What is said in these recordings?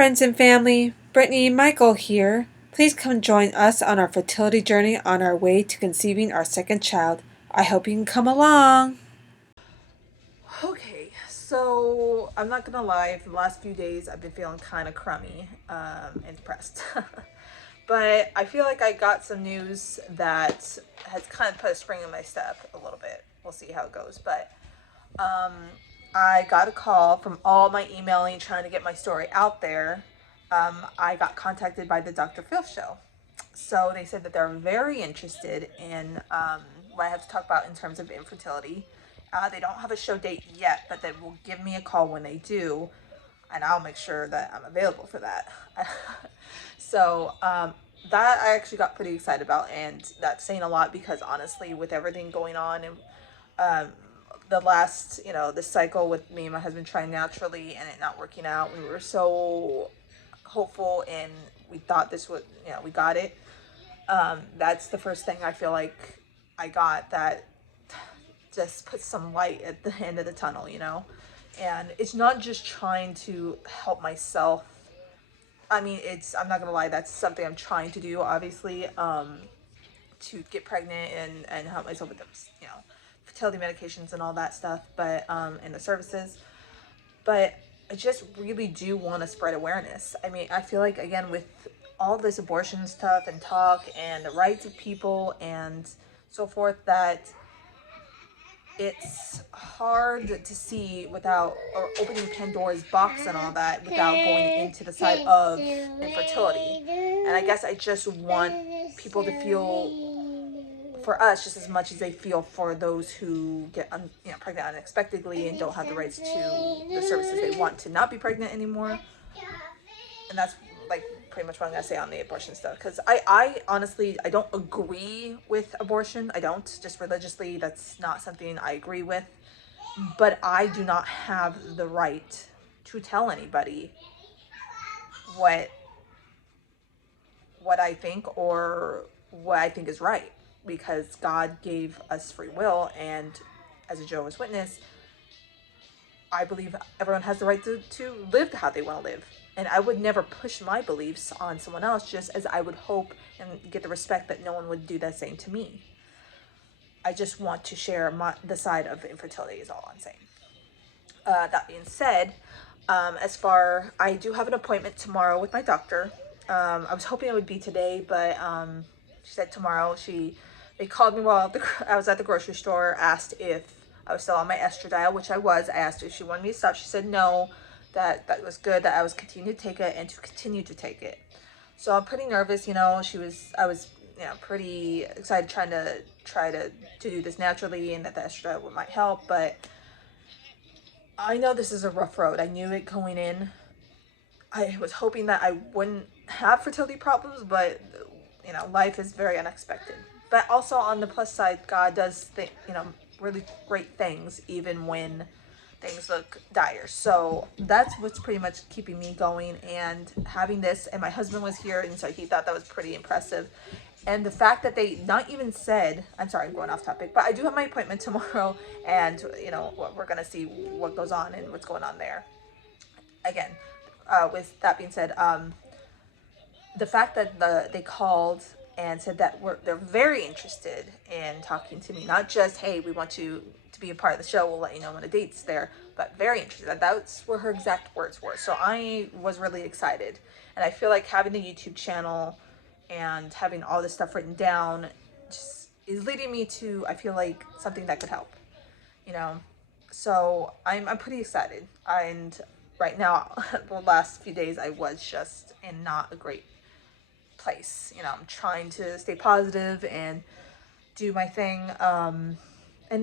Friends and family, Brittany and Michael here. Please come join us on our fertility journey on our way to conceiving our second child. I hope you can come along. Okay, so I'm not gonna lie, for the last few days I've been feeling kind of crummy and depressed. But I feel like I got some news that has kind of put a spring in my step a little bit. We'll see how it goes. But um, I got a call from all my emailing trying to get my story out there. I got contacted by the Dr. Phil show. So they said that they're very interested in what I have to talk about in terms of infertility. They don't have a show date yet, but they will give me a call when they do, and I'll make sure that I'm available for that. So that I actually got pretty excited about, and that's saying a lot because honestly, with everything going on and the last, this cycle with me and my husband trying naturally and it not working out, we were so hopeful and we thought this would, we got it. That's the first thing I feel like I got that just puts some light at the end of the tunnel, and it's not just trying to help myself. I mean, I'm not gonna lie, that's something I'm trying to do, obviously, to get pregnant and help myself with those, fertility medications and all that stuff, but and the services. But I just really do want to spread awareness. I mean, I feel like, again, with all this abortion stuff and talk and the rights of people and so forth, that it's hard to see without, or opening Pandora's box and all that, without going into the side of infertility. And I guess I just want people to feel for us just as much as they feel for those who get pregnant unexpectedly and don't have the rights to the services they want to not be pregnant anymore. And that's like pretty much what I'm gonna say on the abortion stuff, because I honestly, I don't agree with abortion. I don't, just religiously, that's not something I agree with, but I do not have the right to tell anybody what I think or what I think is right, because God gave us free will, and as a Jehovah's Witness, I believe everyone has the right to live how they want to live. And I would never push my beliefs on someone else, just as I would hope and get the respect that no one would do the same to me. I just want to share the side of infertility is all I'm saying. That being said, I do have an appointment tomorrow with my doctor. I was hoping it would be today, but she said tomorrow. They called me while I was at the grocery store, asked if I was still on my estradiol, which I was. I asked if she wanted me to stop. She said no, that was good, that I was continuing to take it and to continue to take it. So I'm pretty nervous, I was pretty excited trying to do this naturally, and that the estradiol might help, but I know this is a rough road. I knew it going in. I was hoping that I wouldn't have fertility problems, but life is very unexpected. But also on the plus side, God does really great things even when things look dire. So that's what's pretty much keeping me going and having this. And my husband was here, and so he thought that was pretty impressive. And the fact that they not even said, I'm sorry, I'm going off topic, but I do have my appointment tomorrow, and we're gonna see what goes on and what's going on there. Again, with that being said, the fact that they called and said that they're very interested in talking to me, not just, hey, we want you to be a part of the show, we'll let you know when the date's there, but very interested. That's where her exact words were. So I was really excited, and I feel like having the YouTube channel and having all this stuff written down just is leading me to, I feel like, something that could help, so I'm pretty excited. And right now, the last few days, I was just in not a great place. I'm trying to stay positive and do my thing. And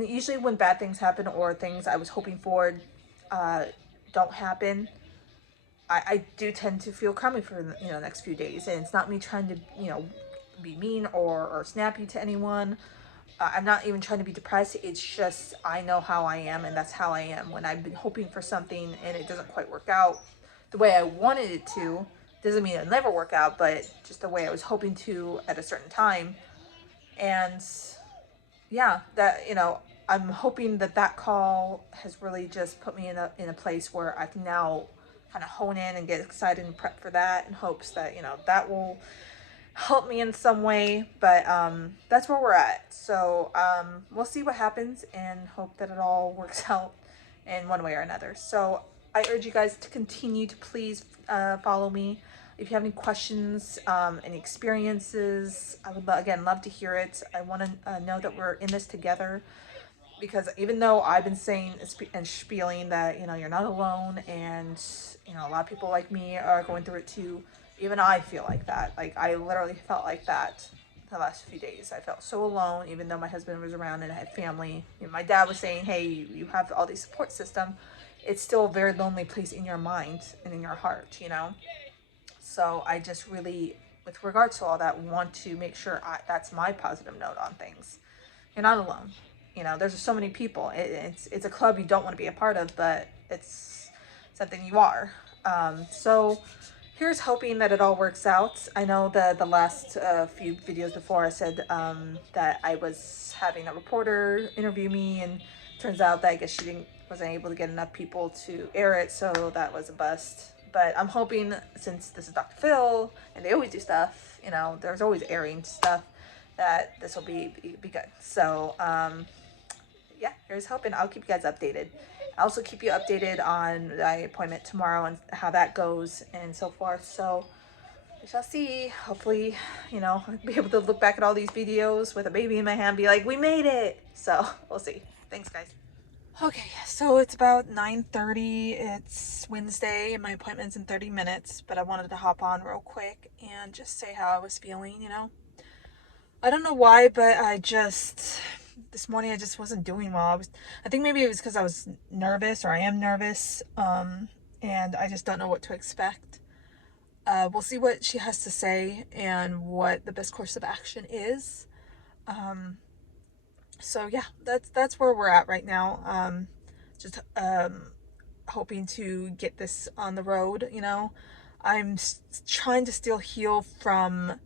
usually when bad things happen or things I was hoping for don't happen, I do tend to feel crummy for the next few days. And it's not me trying to be mean or snappy to anyone. I'm not even trying to be depressed. It's just I know how I am, and that's how I am when I've been hoping for something and it doesn't quite work out the way I wanted it to. Doesn't mean it'll never work out, but just the way I was hoping to at a certain time. And yeah, that I'm hoping that call has really just put me in a place where I can now kind of hone in and get excited and prep for that in hopes that, you know, that will help me in some way. But that's where we're at. So we'll see what happens and hope that it all works out in one way or another. So I urge you guys to continue to please follow me. If you have any questions, any experiences, I would again love to hear it. I want to know that we're in this together, because even though I've been saying and spieling that, you know, you're not alone, and you know, a lot of people like me are going through it too. Even I feel like that. Like, I literally felt like that the last few days. I felt so alone, even though my husband was around and I had family. You know, my dad was saying, hey, you have all these support system. It's still a very lonely place in your mind and in your heart, you know? So I just really, with regards to all that, want to make sure that's my positive note on things. You're not alone. You know, there's so many people. It's a club you don't want to be a part of, but it's something you are. So here's hoping that it all works out. I know the last few videos before I said that I was having a reporter interview me, and turns out that I guess she wasn't able to get enough people to air it, so that was a bust. But I'm hoping, since this is Dr. Phil and they always do stuff, you know, there's always airing stuff, that this will be good. So yeah, here's hoping. I'll keep you guys updated. I'll also keep you updated on my appointment tomorrow and how that goes and so forth. So we shall see. Hopefully, you know, I'll be able to look back at all these videos with a baby in my hand and be like, we made it. So we'll see. Thanks, guys. Okay, so it's about 9:30. It's Wednesday and my appointment's in 30 minutes, but I wanted to hop on real quick and just say how I was feeling, you know. I don't know why, but this morning I just wasn't doing well. I think maybe it was because I was nervous, or I am nervous, and I just don't know what to expect. We'll see what she has to say and what the best course of action is. So yeah, that's where we're at right now. Just hoping to get this on the road, you know. I'm trying to still heal from,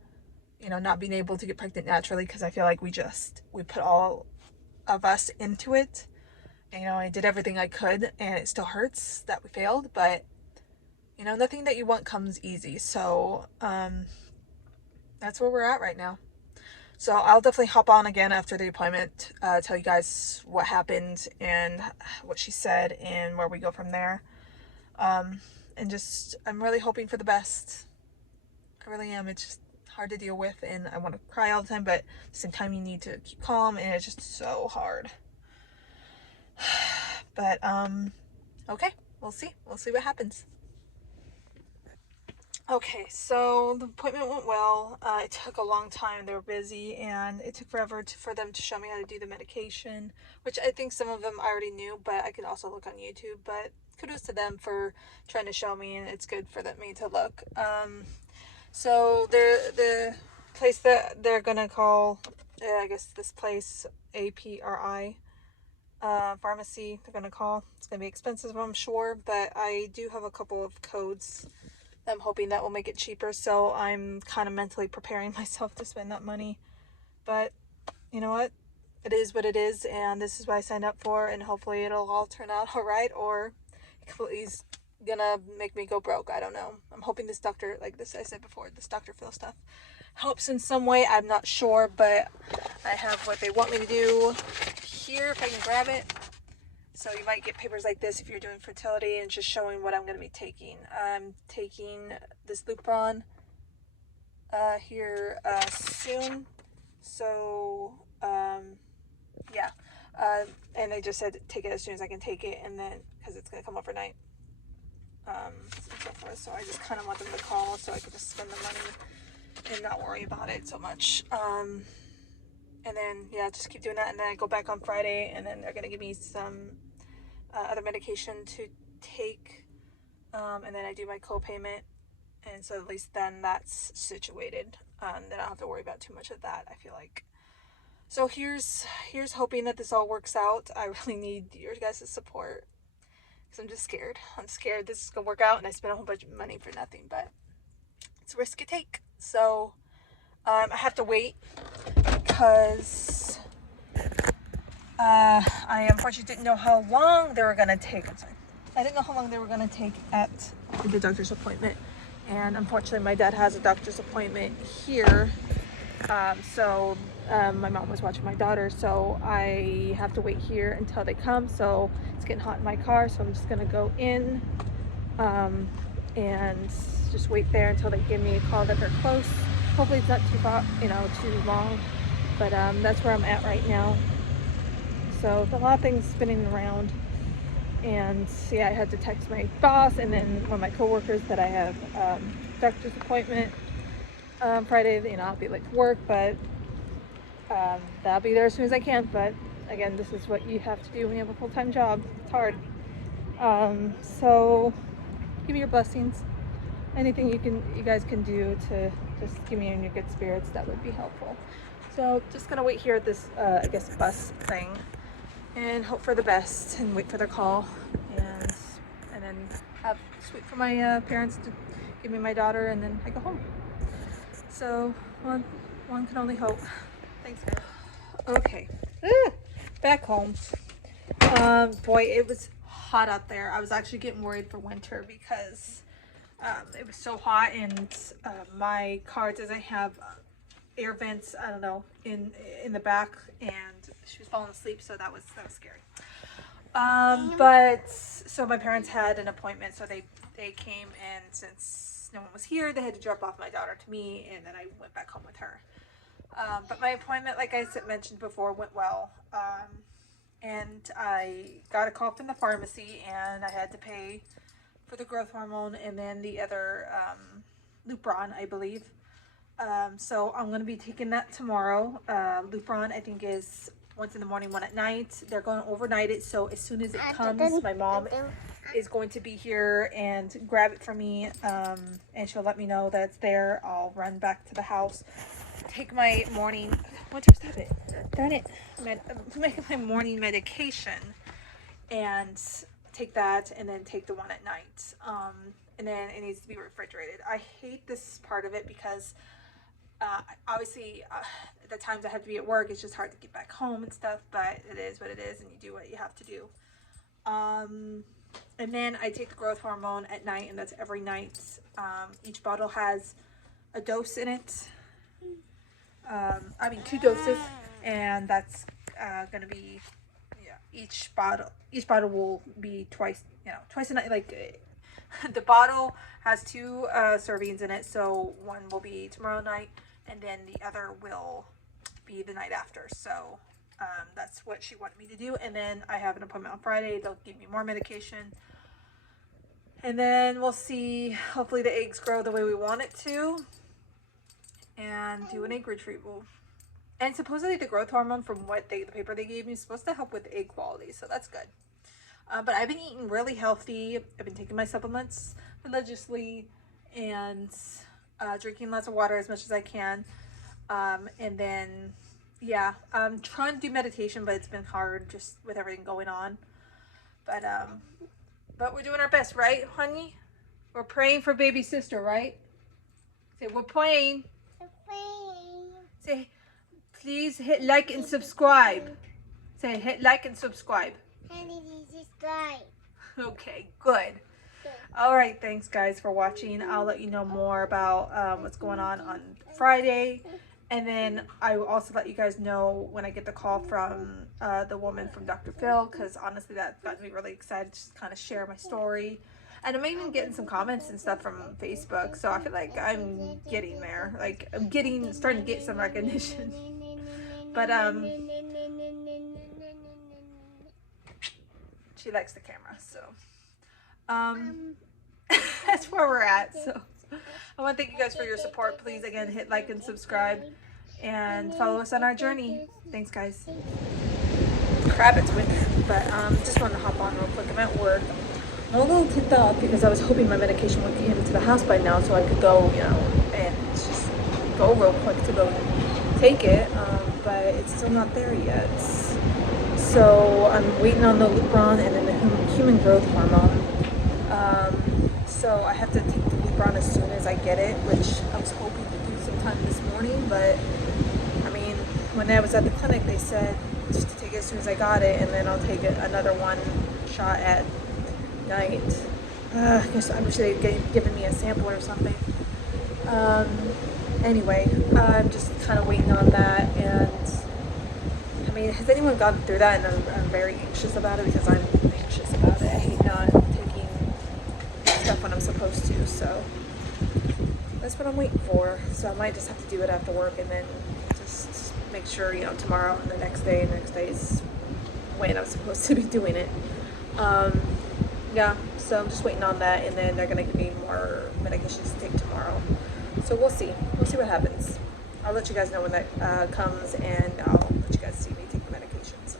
you know, not being able to get pregnant naturally, because I feel like we put all of us into it. And, you know, I did everything I could, and it still hurts that we failed, but, you know, nothing that you want comes easy. So that's where we're at right now. So I'll definitely hop on again after the appointment, tell you guys what happened and what she said and where we go from there. And just, I'm really hoping for the best. I really am. It's just hard to deal with, and I want to cry all the time, but at the same time you need to keep calm, and it's just so hard. But okay, we'll see what happens. Okay, so the appointment went well. It took a long time. They were busy, and it took forever for them to show me how to do the medication, which I think some of them I already knew, but I could also look on YouTube. But kudos to them for trying to show me, and it's good for me to look. So the place that they're gonna call, I guess this place, APRI pharmacy, they're gonna call. It's gonna be expensive, I'm sure, but I do have a couple of codes I'm hoping that will make it cheaper, so I'm kind of mentally preparing myself to spend that money. But you know what? It is what it is, and this is what I signed up for, and hopefully it'll all turn out all right, or he's gonna make me go broke. I don't know. I'm hoping this doctor, like this I said before, this Dr. Phil stuff helps in some way. I'm not sure, but I have what they want me to do here, if I can grab it. So you might get papers like this if you're doing fertility, and just showing what I'm going to be taking. I'm taking this Lupron here soon. So, yeah. And they just said take it as soon as I can take it, and then, because it's going to come overnight. And so forth. So I just kind of want them to call so I could just spend the money and not worry about it so much. And then, yeah, just keep doing that. And then I go back on Friday, and then they're going to give me some other medication to take. And then I do my co-payment. And so at least then that's situated. Then I don't have to worry about too much of that, I feel like. So here's hoping that this all works out. I really need your guys' support, because I'm just scared. I'm scared this is going to work out and I spent a whole bunch of money for nothing. But it's a risk you take. So I have to wait, because I unfortunately didn't know how long they were going to take. I'm sorry. I didn't know how long they were going to take at the doctor's appointment. And unfortunately, my dad has a doctor's appointment here. My mom was watching my daughter, so I have to wait here until they come. So it's getting hot in my car, so I'm just going to go in and just wait there until they give me a call that they're close. Hopefully it's not too far, too long. But that's where I'm at right now. So a lot of things spinning around. And yeah, I had to text my boss and then one of my coworkers that I have doctor's appointment Friday. I'll be late to work, but I'll be there as soon as I can. But again, this is what you have to do when you have a full-time job. It's hard. So give me your blessings. Anything you guys can do to just keep me in your good spirits, that would be helpful. So just gonna wait here at this I guess bus thing and hope for the best and wait for their call and then wait for my parents to give me my daughter, and then I go home. So one can only hope. Thanks, guys. Okay, back home. Boy, it was hot out there. I was actually getting worried for winter because it was so hot, and my car doesn't have air vents, I don't know, in the back, and she was falling asleep, so that was scary. But so my parents had an appointment, so they came, and since no one was here, they had to drop off my daughter to me, and then I went back home with her. But my appointment, like I mentioned before, went well. And I got a call from the pharmacy, and I had to pay for the growth hormone and then the other Lupron, I believe. So I'm going to be taking that tomorrow. Lupron, I think, is once in the morning, one at night. They're going to overnight it, so as soon as it comes, my mom is going to be here and grab it for me, and she'll let me know that it's there. I'll run back to the house, take my morning, stop it, darn it, make my morning medication, and take that, and then take the one at night, and then it needs to be refrigerated. I hate this part of it because obviously the times I have to be at work, it's just hard to get back home and stuff, but it is what it is, and you do what you have to do. And then I take the growth hormone at night, and that's every night. Each bottle has a dose in it. 2 doses, and that's gonna be, each bottle will be twice a night. Like the bottle has 2 servings in it, so one will be tomorrow night, and then the other will be the night after. So that's what she wanted me to do, and then I have an appointment on Friday. They'll give me more medication, and then we'll see. Hopefully the eggs grow the way we want it to, and do an egg retrieval. And supposedly the growth hormone, from what the paper they gave me, is supposed to help with egg quality, so that's good. But I've been eating really healthy. I've been taking my supplements religiously, and drinking lots of water as much as I can. And then, I'm trying to do meditation, but it's been hard just with everything going on. But we're doing our best, right, honey? We're praying for baby sister, right? Say, we're praying. Say, please hit like and subscribe. Say, hit like and subscribe. Okay, good. All right, thanks guys for watching. I'll let you know more about what's going on Friday, and then I will also let you guys know when I get the call from the woman from Dr. Phil, because honestly that got me really excited to kind of share my story. And I'm even getting some comments and stuff from Facebook, so I feel like I'm getting there. Like, I'm starting to get some recognition. But she likes the camera, so that's where we're at. So I want to thank you guys for your support. Please, again, hit like and subscribe, and follow us on our journey. Thanks, guys. Crap, it's winter, but just wanted to hop on real quick. I'm at work. I'm a little tipped off because I was hoping my medication would get into the house by now, so I could go, and just go real quick to go take it, but it's still not there yet. So I'm waiting on the Lupron and then the human growth hormone. So I have to take the Lupron as soon as I get it, which I was hoping to do sometime this morning, but I mean, when I was at the clinic, they said just to take it as soon as I got it, and then I'll take another one shot at night. I guess I wish they'd given me a sample or something. Anyway, I'm just kind of waiting on that, and I mean, has anyone gone through that? And I'm very anxious about it because I'm anxious about it. I hate not taking stuff when I'm supposed to, so that's what I'm waiting for. So I might just have to do it after work, and then just make sure, you know, tomorrow and the next day is when I'm supposed to be doing it. Yeah, so I'm just waiting on that, and then they're gonna give me more medications to take tomorrow. So we'll see what happens. I'll let you guys know when that comes, and I'll let you guys see me take the medications.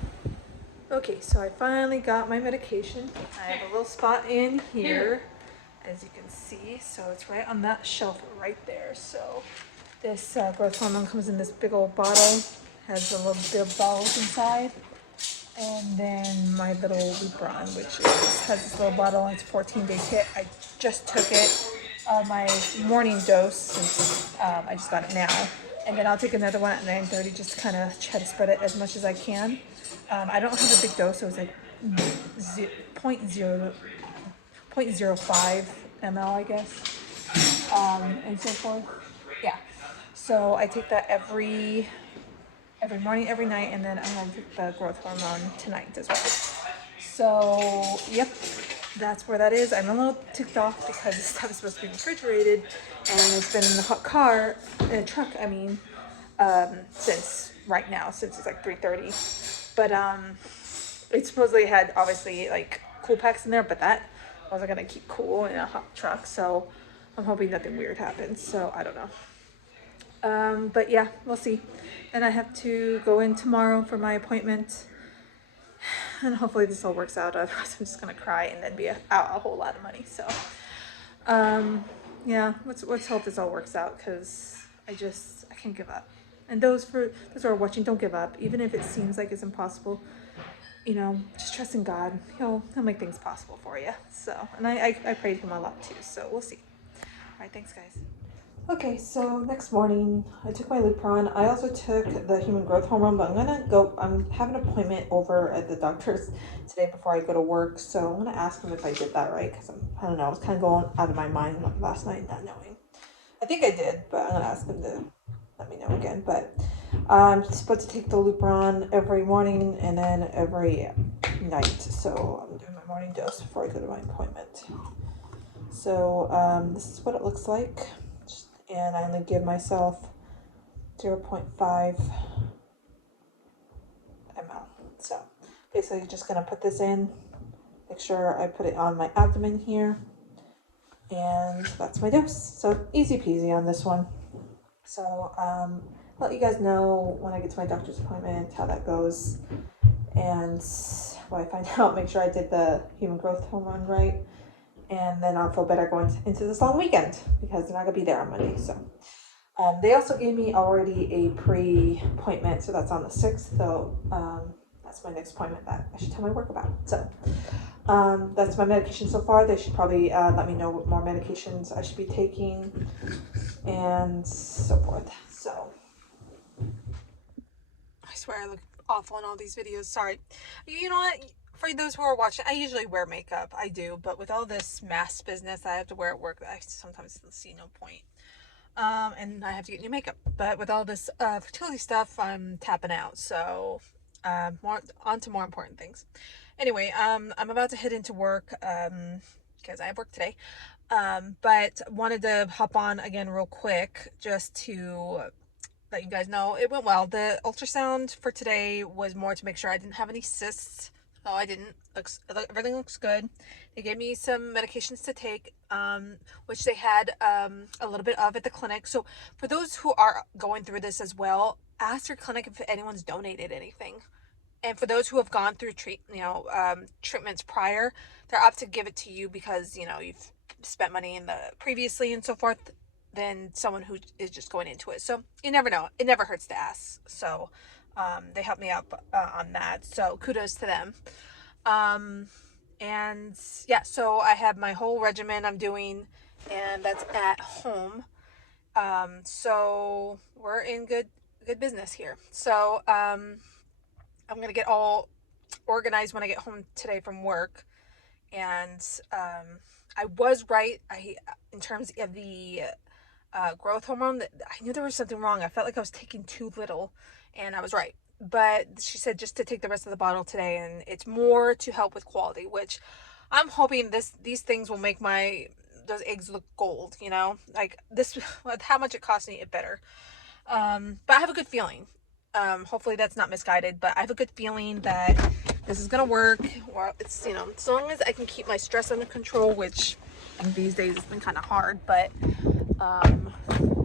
Okay, so I finally got my medication. I have a little spot in here, as you can see. So it's right on that shelf right there. So this growth hormone comes in this big old bottle, has a little bit of balls inside. And then my little Lupron, which has this little bottle, and it's a 14-day kit. I just took it, my morning dose, since I just got it now. And then I'll take another one at 9:30 just to kind of try to spread it as much as I can. I don't have a big dose, so it was like 0.05 ml, I guess, and so forth. Yeah. So I take that every morning, every night, and then I'm gonna take the growth hormone tonight as well. So, yep, that's where that is. I'm a little ticked off because this stuff is supposed to be refrigerated, and it's been in the hot car, in a truck, I mean, since right now, since it's like 3:30. But it supposedly had, obviously, like, cool packs in there, but that wasn't gonna keep cool in a hot truck, so I'm hoping nothing weird happens, so I don't know. But yeah, we'll see. And I have to go in tomorrow for my appointment, and hopefully this all works out. Otherwise, I'm just gonna cry and then be out a whole lot of money. So, yeah, let's hope this all works out, because I can't give up. And those who are watching, don't give up, even if it seems like it's impossible. You know, just trust in God. He'll make things possible for you. So, and I prayed him a lot too. So we'll see. All right, thanks, guys. Okay, so next morning I took my Lupron. I also took the human growth hormone, but I'm having an appointment over at the doctor's today before I go to work. So I'm gonna ask him if I did that right, because I don't know, I was kind of going out of my mind last night, not knowing. I think I did, but I'm gonna ask him to let me know again. But I'm supposed to take the Lupron every morning and then every night. So I'm doing my morning dose before I go to my appointment. So this is what it looks like. And I only give myself 0.5 ml. So basically just gonna put this in, make sure I put it on my abdomen here, and that's my dose. So easy peasy on this one. So I'll let you guys know when I get to my doctor's appointment how that goes, and when I find out, make sure I did the human growth hormone right. And then I'll feel better going into this long weekend, because they're not gonna be there on Monday. So they also gave me already a pre-appointment, so that's on the 6th. So that's my next appointment that I should tell my work about. So that's my medication so far. They should probably let me know what more medications I should be taking and so forth. So I swear I look awful in all these videos. Sorry. You know what? For those who are watching, I usually wear makeup. I do, but with all this mask business I have to wear at work, I sometimes see no point. And I have to get new makeup. But with all this fertility stuff, I'm tapping out. So on to more important things. Anyway, I'm about to head into work because I have work today. But wanted to hop on again real quick just to let you guys know it went well. The ultrasound for today was more to make sure I didn't have any cysts. No, I didn't. Everything looks good. They gave me some medications to take, which they had a little bit of at the clinic. So for those who are going through this as well, ask your clinic if anyone's donated anything. And for those who have gone through treatments prior, they're up to give it to you because, you know, you've spent money in the previously and so forth, than someone who is just going into it. So you never know. It never hurts to ask. So they helped me out on that. So kudos to them. And yeah, so I have my whole regimen I'm doing, and that's at home. So we're in good business here. So I'm gonna get all organized when I get home today from work, And I was right. In terms of the growth hormone, I knew there was something wrong. I felt like I was taking too little, and I was right. But she said just to take the rest of the bottle today, and it's more to help with quality, which I'm hoping these things will make those eggs look gold. Like this, with how much it cost me, it better. But I have a good feeling. Hopefully that's not misguided, but I have a good feeling that this is gonna work. Or it's as long as I can keep my stress under control, which these days has been kind of hard. But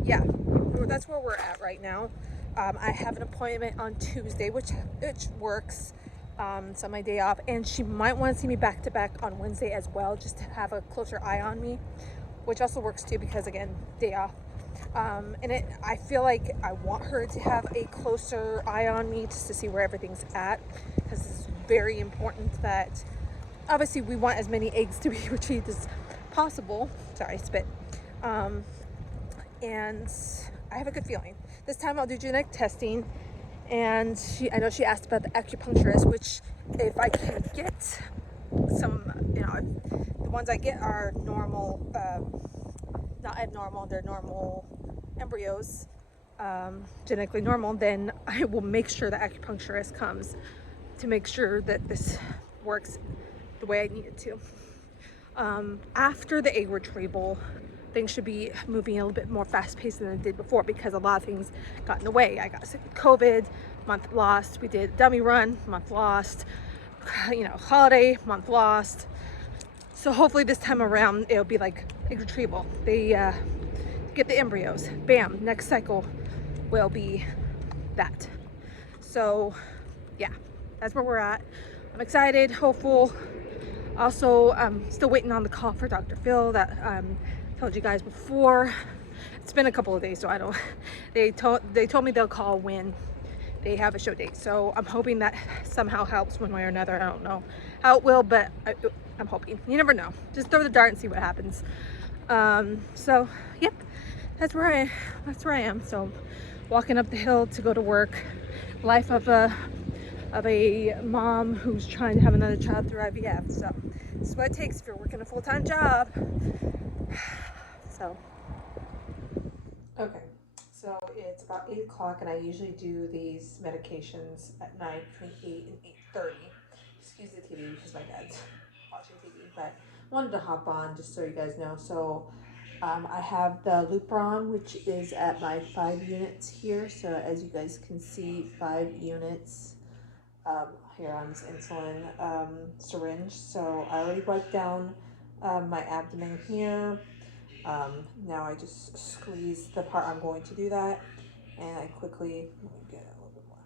yeah, that's where we're at right now. I have an appointment on Tuesday, which works. It's on my day off, and she might want to see me back to back on Wednesday as well, just to have a closer eye on me, which also works too because again, day off. I feel like I want her to have a closer eye on me just to see where everything's at, because it's very important that obviously we want as many eggs to be retrieved as possible. Sorry, spit. And I have a good feeling. This time I'll do genetic testing, and I know she asked about the acupuncturist, which if I can get some, the ones I get are normal, not abnormal, they're normal embryos, genetically normal, then I will make sure the acupuncturist comes to make sure that this works the way I need it to. After the egg retrieval, things should be moving a little bit more fast-paced than it did before, because a lot of things got in the way. I got sick with COVID, month lost. We did dummy run, month lost. Holiday, month lost. So hopefully this time around it'll be like egg retrieval. They get the embryos, bam, next cycle will be that. So yeah, that's where we're at. I'm excited, hopeful. Also, I'm still waiting on the call for Dr. Phil that told you guys before. It's been a couple of days, so I don't. They told me they'll call when they have a show date. So I'm hoping that somehow helps one way or another. I don't know how it will, but I'm hoping. You never know. Just throw the dart and see what happens. So yep, that's where I am. So walking up the hill to go to work. Life of a mom who's trying to have another child through IVF. So this is what it takes if you're working a full-time job. So okay, so it's about 8 o'clock, and I usually do these medications at night between 8 and 8:30. Excuse the TV because my dad's watching TV, but I wanted to hop on just so you guys know. So I have the Lupron, which is at my 5 units here. So as you guys can see, 5 units here on this insulin syringe. So I already wiped down my abdomen here. Now I just squeeze the part I'm going to do that, and I quickly, let me get a little bit more,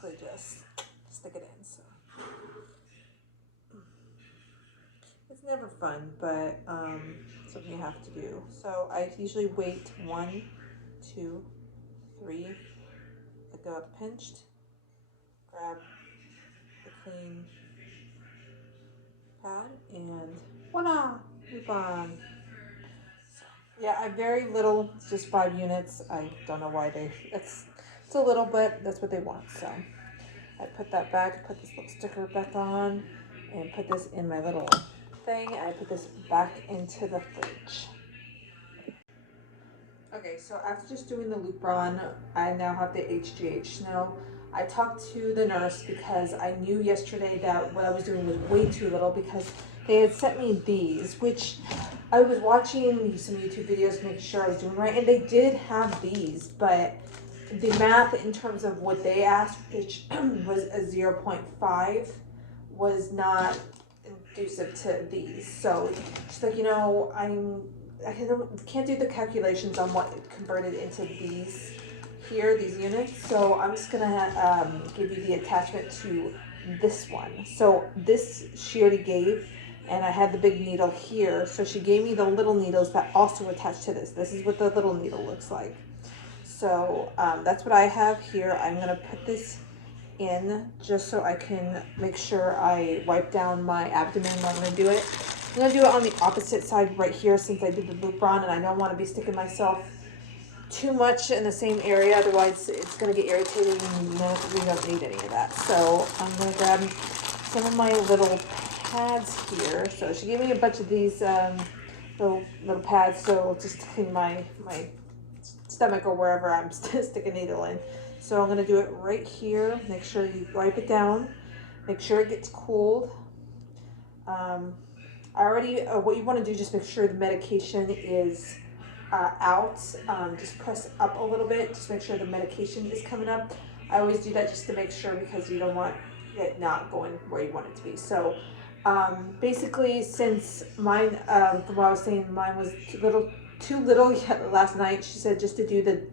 quickly just stick it in. So it's never fun, but something you have to do. So I usually wait 1, 2, 3, let go of the pinched, grab the clean pad, and voila, move on. Yeah, I very little, it's just 5 units. I don't know why it's a little bit, that's what they want. So I put that back, put this little sticker back on, and put this in my little thing, and I put this back into the fridge. Okay, so after just doing the Lupron, I now have the HGH. Now, I talked to the nurse because I knew yesterday that what I was doing was way too little, because they had sent me these, which I was watching some YouTube videos to make sure I was doing right, and they did have these, but the math in terms of what they asked, which was a 0.5, was not conducive to these. So she's like, I can't do the calculations on what it converted into these units. So I'm just gonna give you the attachment to this one. So this she already gave, and I had the big needle here. So she gave me the little needles that also attach to this. This is what the little needle looks like. So that's what I have here. I'm gonna put this in just so I can make sure I wipe down my abdomen when I'm gonna do it. I'm gonna do it on the opposite side right here, since I did the Lupron, and I don't want to be sticking myself too much in the same area, otherwise it's gonna get irritating, and we don't need any of that. So I'm gonna grab some of my little pads here. So she gave me a bunch of these little pads, so just to clean my stomach or wherever I'm sticking a needle in. So I'm gonna do it right here. Make sure you wipe it down. Make sure it gets cooled. I already, what you want to do, just make sure the medication is out. Just press up a little bit, just make sure the medication is coming up. I always do that just to make sure, because you don't want it not going where you want it to be. So basically, since mine, from what I was saying, mine was too little last night, she said just to do the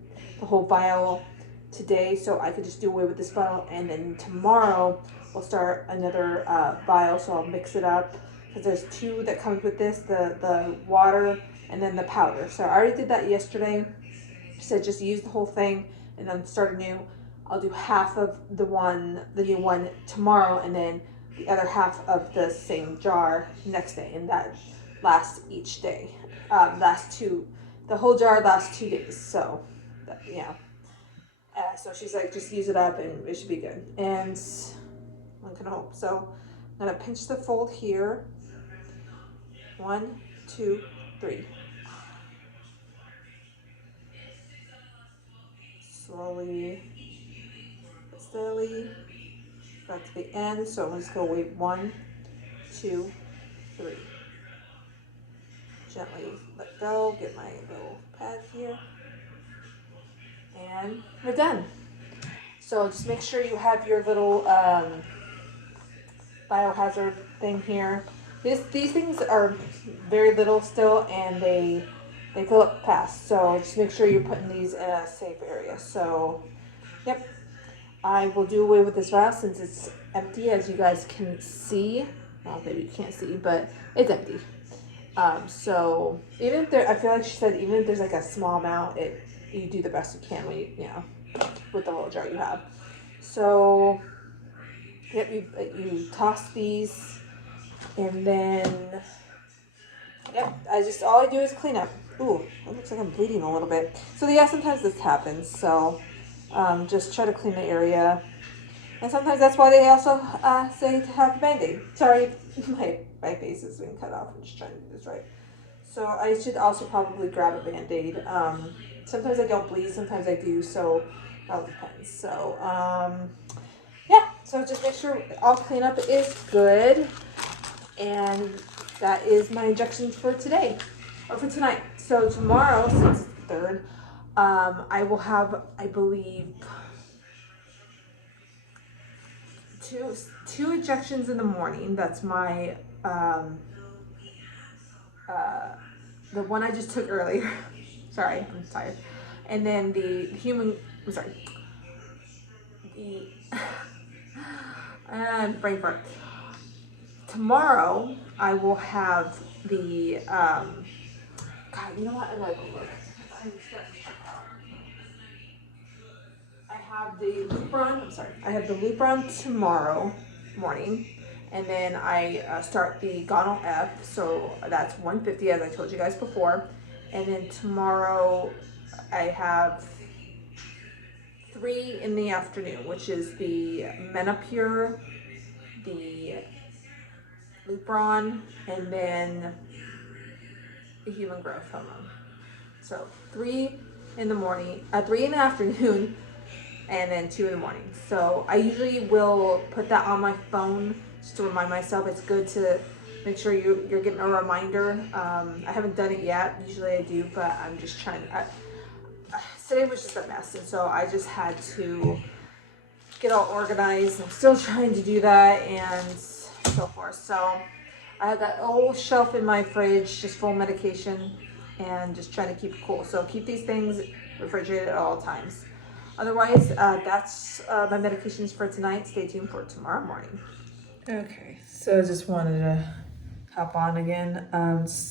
whole vial today, so I could just do away with this vial, and then tomorrow we'll start another vial, so I'll mix it up, because there's two that comes with this, the water and then the powder. So I already did that yesterday. She said just use the whole thing and then start anew. I'll do half of the new one tomorrow, and then the other half of the same jar next day, and that lasts each day. The whole jar lasts 2 days. So, yeah. So she's like, just use it up and it should be good. And one can hope. So I'm gonna pinch the fold here. 1, 2, 3. Slowly, but steadily, back to the end. So I'm just gonna wait 1, 2, 3. Gently let go, get my little pad here. And we're done. So just make sure you have your little biohazard thing here. These things are very little still, and they fill up fast. So just make sure you're putting these in a safe area. So, yep. I will do away with this vial since it's empty, as you guys can see. Well, maybe you can't see, but it's empty. So even if I feel like she said, even if there's like a small amount, you do the best you can when with the little jar you have. So, yep, you toss these, and then, yep, all I do is clean up. Ooh, it looks like I'm bleeding a little bit. So yeah, sometimes this happens. So, just try to clean the area. And sometimes that's why they also say to have a Band-Aid. Sorry, my face is being cut off. I'm just trying to do this right. So I should also probably grab a Band-Aid. Sometimes I don't bleed, sometimes I do, so it all depends. So, yeah, so just make sure all cleanup is good. And that is my injections for today, or for tonight. So tomorrow, since it's the 3rd, I will have, I believe, two injections in the morning. That's my, the one I just took earlier. Sorry, I'm tired. And then the brain fart. Tomorrow I will have the, God, you know what? I'm gonna go look. I have the Lupron. I have the Lupron tomorrow morning, and then I start the Gonal F. So that's 150, as I told you guys before. And then tomorrow I have 3 in the afternoon, which is the Menopur, the Lupron, and then the human growth hormone. So 3 in the morning, 3 in the afternoon, and then 2 in the morning. So I usually will put that on my phone just to remind myself. It's good to make sure you're getting a reminder. I haven't done it yet. Usually I do, but I'm just trying to. Today was just a mess, and so I just had to get all organized. I'm still trying to do that and so forth. So I have that whole shelf in my fridge just full of medication, and just trying to keep it cool. So keep these things refrigerated at all times. Otherwise, that's my medications for tonight. Stay tuned for tomorrow morning. Okay, so I just wanted to hop on again.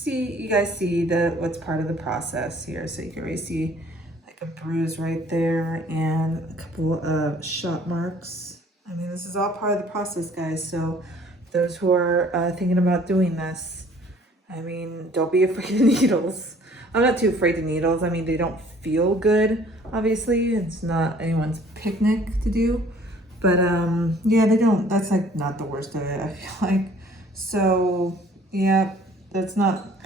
You guys see what's part of the process here. So you can really see like a bruise right there and a couple of shot marks. I mean, this is all part of the process, guys. So those who are thinking about doing this, I mean, don't be afraid of needles. I'm not too afraid of needles. I mean, they don't feel good, obviously. It's not anyone's picnic to do. But yeah, they don't, that's like not the worst of it, I feel like. So yeah, that's not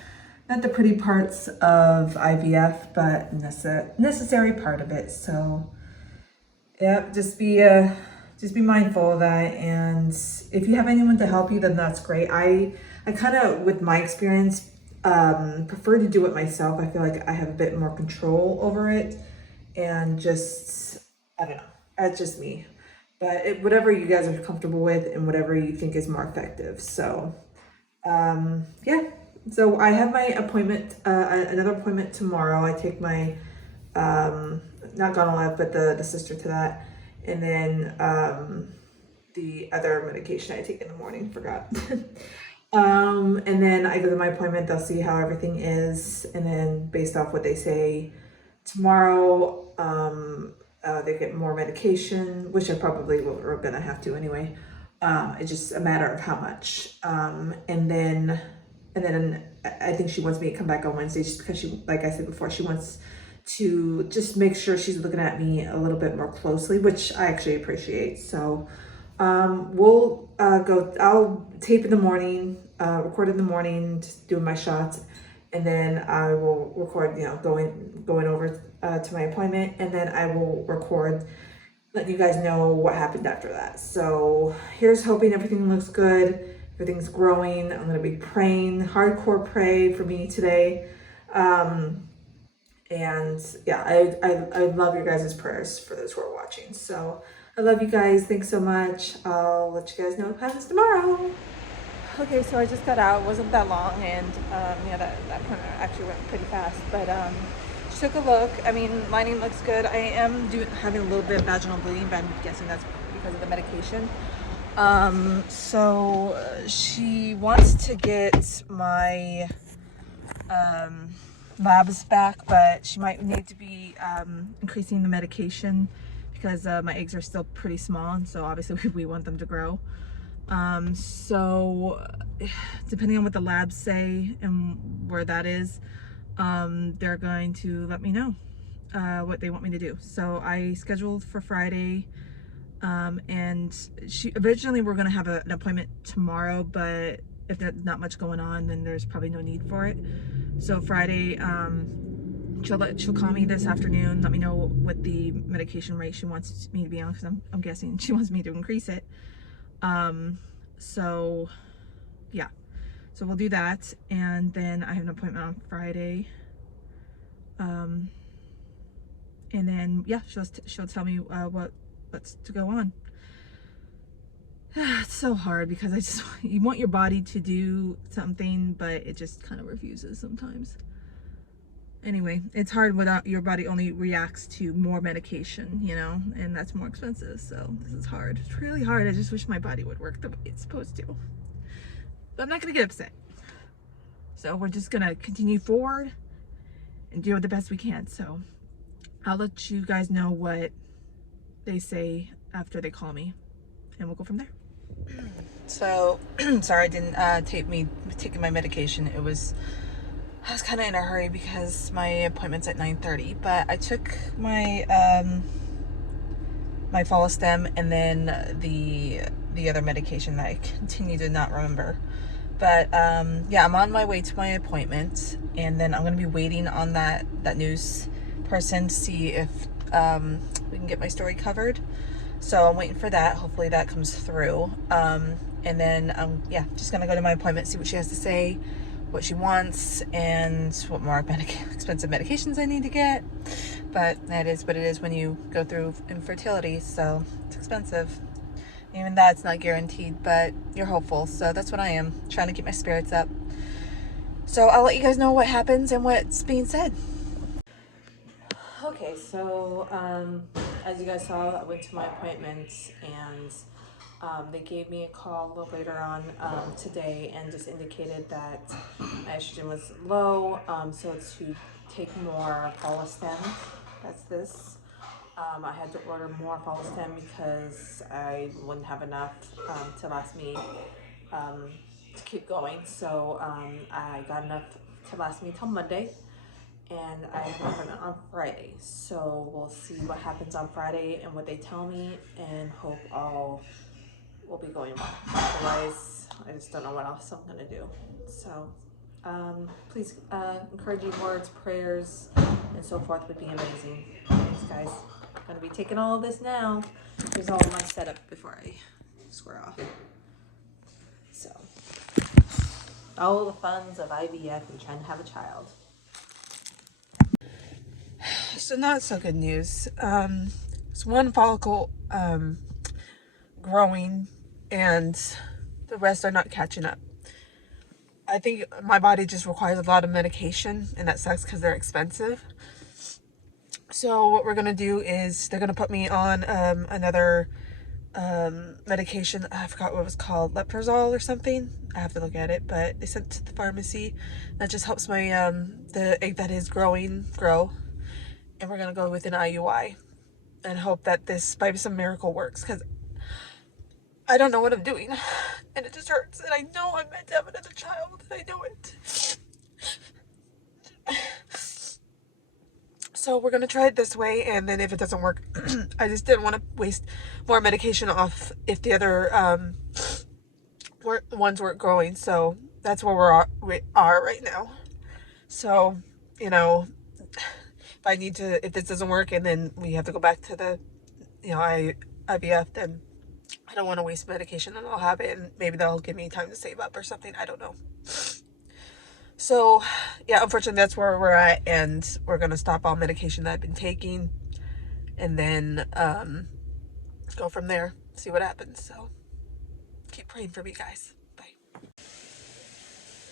the pretty parts of IVF, but necessary part of it. So yeah, just be mindful of that. And if you have anyone to help you, then that's great. I kind of, with my experience, prefer to do it myself. I feel like I have a bit more control over it, and just, I don't know, that's just me. But whatever you guys are comfortable with and whatever you think is more effective. So yeah, so I have my appointment, another appointment tomorrow. I take my, not Gonalev, but the sister to that. And then the other medication I take in the morning, forgot. And then I go to my appointment, they'll see how everything is. And then based off what they say tomorrow, they get more medication, which I probably are gonna have to anyway. It's just a matter of how much. And then I think she wants me to come back on Wednesday just because she, like I said before, she wants to just make sure she's looking at me a little bit more closely, which I actually appreciate. So we'll I'll tape in the morning, record in the morning, just doing my shots, and then I will record, going over to my appointment, and then I will record letting you guys know what happened after that. So here's hoping everything looks good, everything's growing. I'm gonna be praying, hardcore pray for me today. And yeah, I love your guys' prayers for those who are watching. So I love you guys. Thanks so much. I'll let you guys know what happens tomorrow. Okay, so I just got out. It wasn't that long, and yeah, that kind of actually went pretty fast. But just took a look. I mean, lining looks good. I am having a little bit of vaginal bleeding, but I'm guessing that's because of the medication. So she wants to get my labs back, but she might need to be increasing the medication because my eggs are still pretty small, and so obviously we want them to grow. So depending on what the labs say and where that is, they're going to let me know what they want me to do. So I scheduled for Friday, and originally we're going to have an appointment tomorrow, but if there's not much going on, then there's probably no need for it. So Friday, she'll call me this afternoon, let me know what the medication rate she wants me to be on, because I'm guessing she wants me to increase it. So yeah, so we'll do that, and then I have an appointment on Friday, and then yeah, she'll tell me what's to go on. It's so hard because you want your body to do something, but it just kind of refuses sometimes. Anyway, it's hard without your body only reacts to more medication, and that's more expensive. So this is hard. It's really hard. I just wish my body would work the way it's supposed to. But I'm not gonna get upset. So we're just gonna continue forward and do the best we can. So I'll let you guys know what they say after they call me, and we'll go from there. So sorry I didn't taking my medication. I was kind of in a hurry because my appointment's at 9:30, but I took my my Follistim and then the other medication that I continue to not remember. But yeah, I'm on my way to my appointment, and then I'm gonna be waiting on that news person to see if we can get my story covered. So I'm waiting for that. Hopefully that comes through. And then yeah, just gonna go to my appointment, see what she has to say, what she wants, and what more expensive medications I need to get. But that is what it is when you go through infertility, so it's expensive. Even that's not guaranteed, but you're hopeful, so that's what I am, trying to keep my spirits up. So I'll let you guys know what happens and what's being said. Okay, so as you guys saw, I went to my appointment, and they gave me a call a little later on today and just indicated that my estrogen was low, so to take more Follistim. That's this. I had to order more Follistim because I wouldn't have enough to last me to keep going. So I got enough to last me till Monday, and I have an appointment on Friday. So we'll see what happens on Friday and what they tell me, and hope all will be going well. Otherwise, I just don't know what else I'm gonna do. So, please encouraging words, prayers, and so forth would be amazing. Thanks, guys. I'm gonna be taking all of this now. Here's all of my setup before I square off. So, all the funds of IVF and trying to have a child. So not so good news. It's one follicle growing, and the rest are not catching up. I think my body just requires a lot of medication, and that sucks because they're expensive. So what we're gonna do is they're gonna put me on another medication. I forgot what it was called, letrozole or something. I have to look at it, but they sent it to the pharmacy. That just helps my the egg that is growing grow, and we're gonna go with an IUI and hope that this by some miracle works, because I don't know what I'm doing, and it just hurts, and I know I'm meant to have another child, and I know it. So we're gonna try it this way, and then if it doesn't work, I just didn't want to waste more medication off if the other ones weren't growing. So that's where we are right now. So, you know, if this doesn't work and then we have to go back to the, IVF, then I don't want to waste medication, and I'll have it, and maybe that'll give me time to save up or something. I don't know. So, yeah, unfortunately, that's where we're at, and we're going to stop all medication that I've been taking, and then go from there, see what happens. So, keep praying for me, guys. Bye.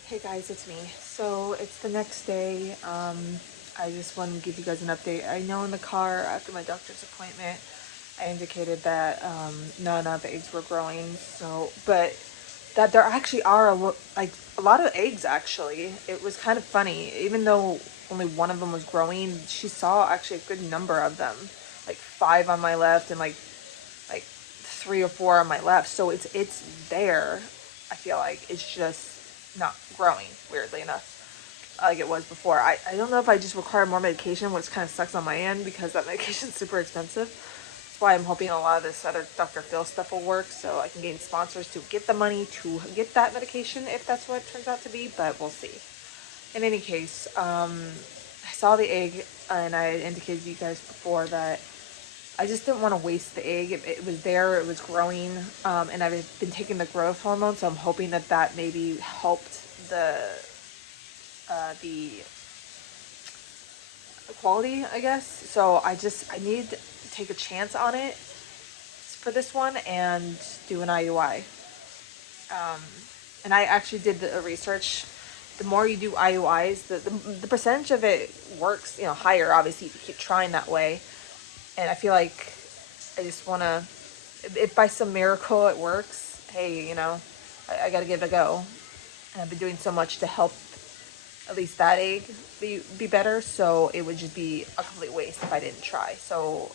Hey, guys, it's me. So, it's the next day. I just want to give you guys an update. I know in the car after my doctor's appointment, I indicated that none of the eggs were growing. So, but that there actually are a lot of eggs. Actually, it was kind of funny. Even though only one of them was growing, she saw actually a good number of them, like 5 on my left and like 3 or 4 on my left. So it's there. I feel like it's just not growing, weirdly enough, like it was before. I don't know if I just require more medication, which kind of sucks on my end because that medication's super expensive. That's why I'm hoping a lot of this other Dr. Phil stuff will work, so I can gain sponsors to get the money to get that medication if that's what it turns out to be, but we'll see. In any case, I saw the egg, and I indicated to you guys before that I just didn't want to waste the egg. It was there, it was growing, and I've been taking the growth hormone, so I'm hoping that maybe helped the quality, I guess. So I need to take a chance on it for this one and do an IUI. And I actually did the research. The more you do IUIs, the percentage of it works, higher, obviously, if you keep trying that way. And I feel like I just want to, if by some miracle it works, hey, I got to give it a go. And I've been doing so much to help at least that egg be better, so it would just be a complete waste if I didn't try. So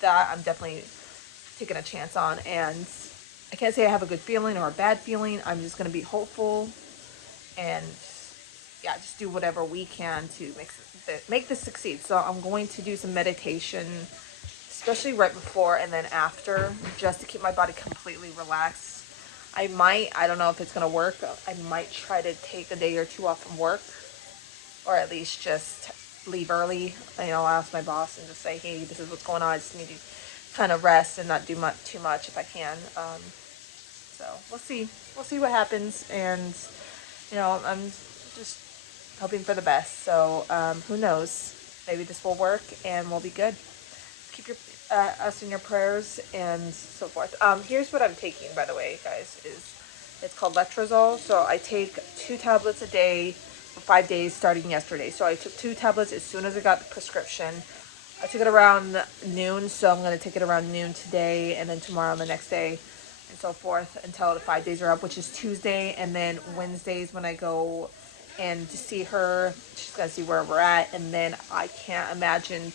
that I'm definitely taking a chance on, and I can't say I have a good feeling or a bad feeling. I'm just going to be hopeful, and yeah, just do whatever we can to make this succeed. So I'm going to do some meditation, especially right before and then after, just to keep my body completely relaxed. I don't know if it's going to work. I might try to take a day or two off from work, or at least just leave early. I'll ask my boss and just say, hey, this is what's going on. I just need to kind of rest and not do too much if I can. So we'll see. We'll see what happens. And, I'm just hoping for the best. So who knows? Maybe this will work and we'll be good. Keep us in your prayers and so forth. Here's what I'm taking, by the way, guys. It's called letrozole. So I take 2 tablets a day for 5 days starting yesterday. So I took 2 tablets as soon as I got the prescription. I took it around noon, so I'm going to take it around noon today, and then tomorrow and the next day, and so forth until the 5 days are up, which is Tuesday. And then Wednesdays when I go and to see her, she's going to see where we're at. And then I can't imagine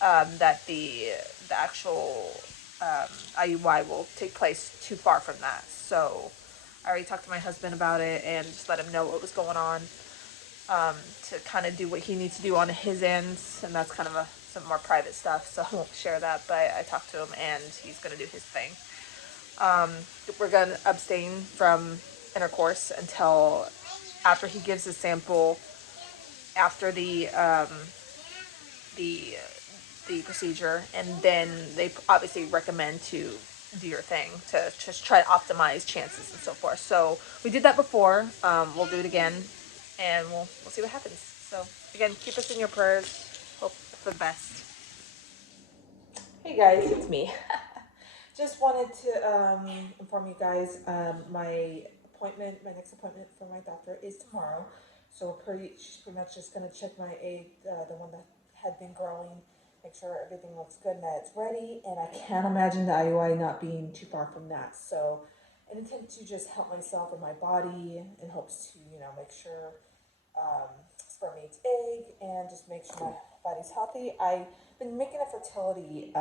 that the actual IUI will take place too far from that. So I already talked to my husband about it and just let him know what was going on, to kind of do what he needs to do on his end, and that's kind of some more private stuff, so I won't share that, but I talked to him and he's going to do his thing. We're going to abstain from intercourse until after he gives a sample after the the procedure, and then they obviously recommend to do your thing to just try to optimize chances and so forth. So we did that before. We'll do it again, and we'll see what happens. So again, keep us in your prayers. Hope for the best. Hey guys, it's me. Just wanted to inform you guys. My next appointment for my doctor is tomorrow. So she's pretty much just gonna check my egg, the one that had been growing, make sure everything looks good and that it's ready. And I can't imagine the IUI not being too far from that. So, an attempt to just help myself and my body in hopes to, make sure sperm meets egg and just make sure my body's healthy. I've been making a fertility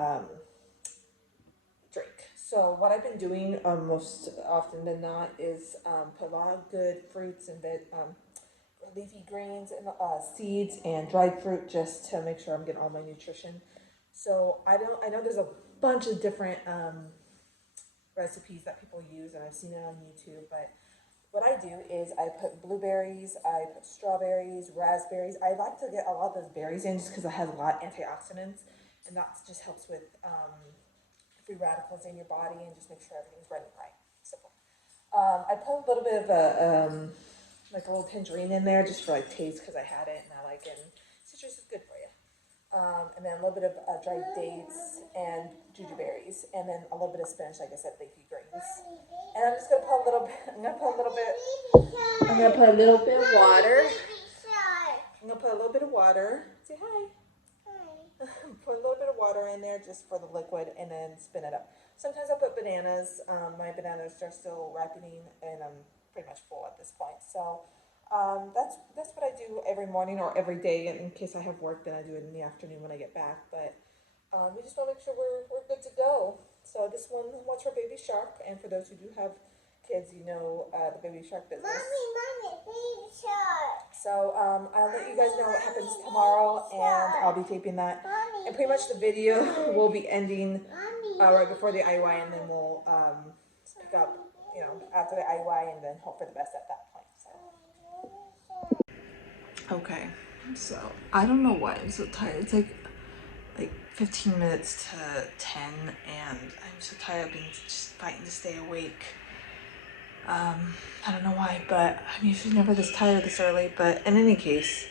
drink. So what I've been doing most often than not is put a lot of good fruits and leafy greens and seeds and dried fruit just to make sure I'm getting all my nutrition. So I know there's a bunch of different recipes that people use, and I've seen it on YouTube, but what I do is I put blueberries, I put strawberries, raspberries. I like to get a lot of those berries in just because it has a lot of antioxidants, and that just helps with free radicals in your body and just make sure everything's running right. Simple. I put a little bit of like a little tangerine in there just for like taste because I had it and I like it. And citrus is good for you. And then a little bit of dried dates and jujube and then a little bit of spinach, like I said, leafy greens. And I'm just gonna put a little bit. I'm gonna put a little bit of water. I'm gonna put a little bit of water. Say hi. Put a little bit of water in there just for the liquid and then spin it up. Sometimes I'll put bananas. My bananas are still ripening and I'm pretty much full at this point. So that's what I do every morning or every day. In case I have work, then I do it in the afternoon when I get back. But we just want to make sure we're good to go. So this one's for Baby Shark. And for those who do have kids, the Baby Shark business. Mommy, Baby Shark. So I'll let you guys know what happens tomorrow, and I'll be taping that. And pretty much the video will be ending right before the IUI, and then we'll pick up, after the IUI, and then hope for the best at that point. So. Okay, so I don't know why I'm so tired. It's like 15 minutes to 10, and I'm so tired. I've been just fighting to stay awake. I don't know why, but I'm usually never this tired this early. But in any case,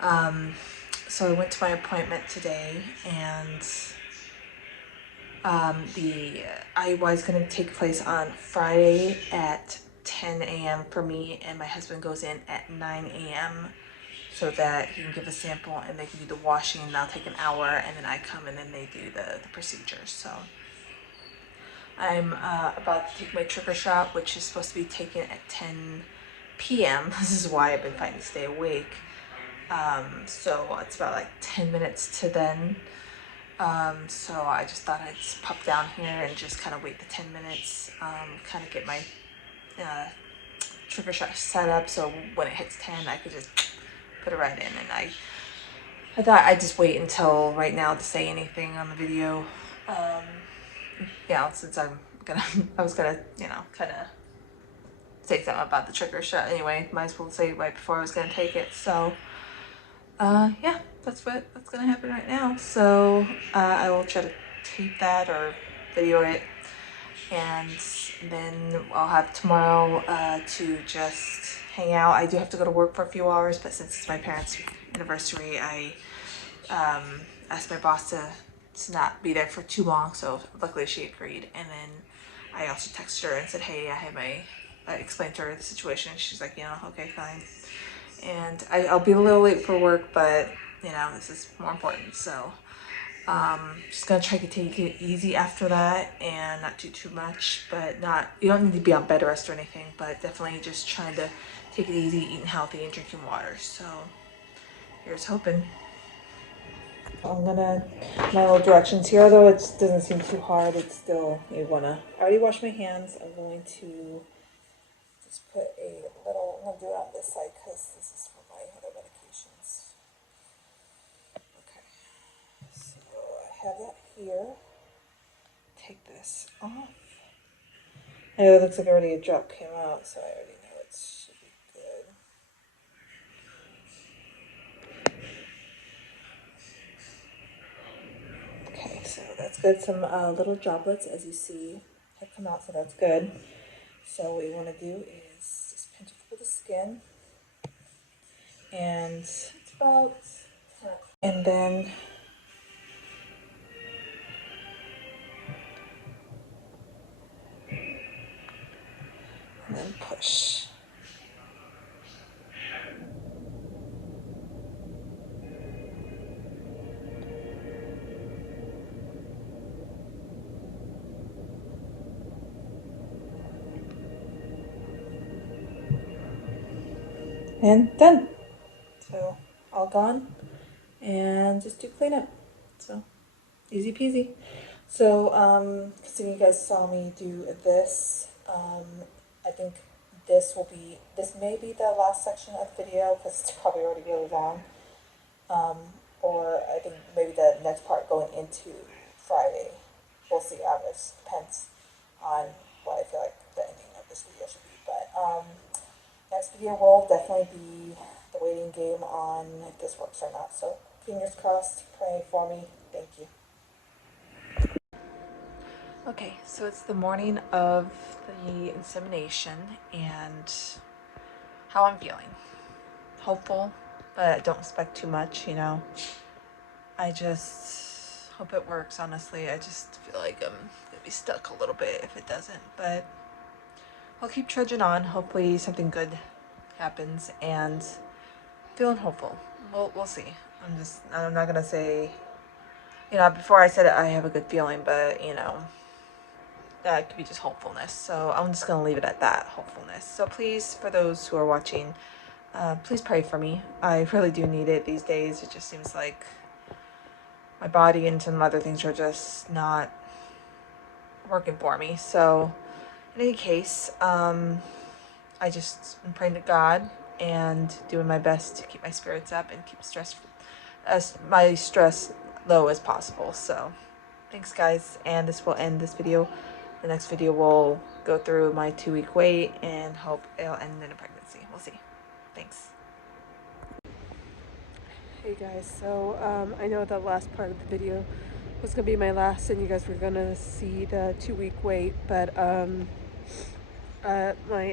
so I went to my appointment today, and the IUI is going to take place on Friday at 10 a.m. for me, and my husband goes in at 9 a.m. so that he can give a sample and they can do the washing, and that'll take an hour, and then I come and then they do the procedure. So I'm about to take my trigger shot, which is supposed to be taken at 10 p.m. This is why I've been fighting to stay awake. So it's about 10 minutes to then. So I just thought I'd just pop down here and just kind of wait the 10 minutes, kind of get my trigger shot set up so when it hits 10 I could just put it right in. And I thought I'd just wait until right now to say anything on the video. Since I was gonna, kind of say something about the trigger shot anyway. Might as well say it right before I was gonna take it. So, that's what's gonna happen right now. So, I will try to tape that or video it, and then I'll have tomorrow to just hang out. I do have to go to work for a few hours, but since it's my parents' anniversary, I asked my boss to not be there for too long, so luckily she agreed. And then I also texted her and said, hey, I explained to her the situation. She's like, okay, fine. And I'll be a little late for work, but this is more important. So just gonna try to take it easy after that and not do too much, but you don't need to be on bed rest or anything, but definitely just trying to take it easy, eating healthy and drinking water. So here's hoping. My little directions here, although it doesn't seem too hard, it's still, I already washed my hands. I'm going to just put I'm going to do it on this side because this is for my other medications. Okay, so I have that here. Take this off. I know it looks like already a drop came out, so I already know it should be good. Okay, so that's good. Some little droplets, as you see, have come out, so that's good. So what you want to do is just pinch it through the skin, and it's about, and then push. And done. So all gone, and just do cleanup. So easy peasy. So so you guys saw me do this. I think this may be the last section of the video because it's probably already really long. Or I think maybe the next part going into Friday. We'll see. It depends on what I feel like the ending of this video should be. But next video will definitely be the waiting game on if this works or not. So fingers crossed, pray for me. Thank you. Okay, so it's the morning of the insemination and how I'm feeling. Hopeful, but I don't expect too much, you know. I just hope it works, honestly. I just feel like I'm gonna be stuck a little bit if it doesn't, but I'll keep trudging on. Hopefully something good happens, and feeling hopeful. We'll see. I'm not gonna say, you know, before I said it, I have a good feeling, but you know, that could be just hopefulness. So I'm just gonna leave it at that, hopefulness. So please, for those who are watching, please pray for me. I really do need it these days. It just seems like my body and some other things are just not working for me. So in any case, I just am praying to God and doing my best to keep my spirits up and keep my stress low as possible. So thanks guys, and this will end this video. The next video will go through my 2-week wait and hope it'll end in a pregnancy. We'll see. Thanks. Hey guys, so I know the last part of the video was going to be my last and you guys were going to see the 2-week wait, but my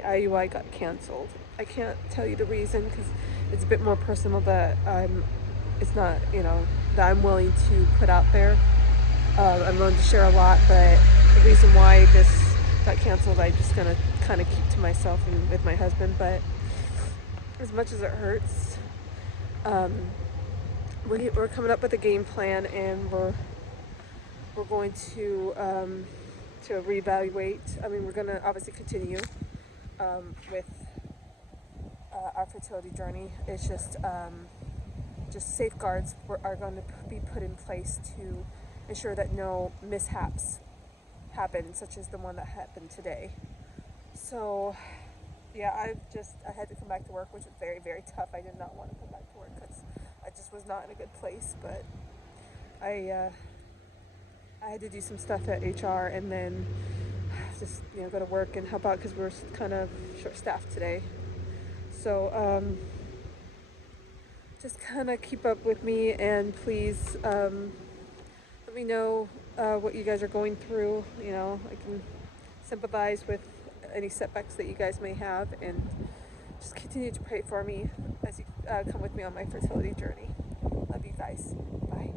IUI got canceled. I can't tell you the reason because it's a bit more personal that it's not, you know, that I'm willing to put out there. I'm willing to share a lot, but the reason why this got canceled, I'm just gonna kind of keep to myself and with my husband. But as much as it hurts, we're coming up with a game plan, and we're going to reevaluate. I mean, we're gonna obviously continue with our fertility journey. It's just safeguards are going to be put in place to ensure that no mishaps happen, such as the one that happened today. So yeah, I had to come back to work, which was very, very tough. I did not want to come back to work because I just was not in a good place, but I had to do some stuff at HR and then just, you know, go to work and help out because we were kind of short-staffed today. So just kind of keep up with me, and please let me know what you guys are going through. You know, I can sympathize with any setbacks that you guys may have, and just continue to pray for me as you come with me on my fertility journey. Love you guys. Bye.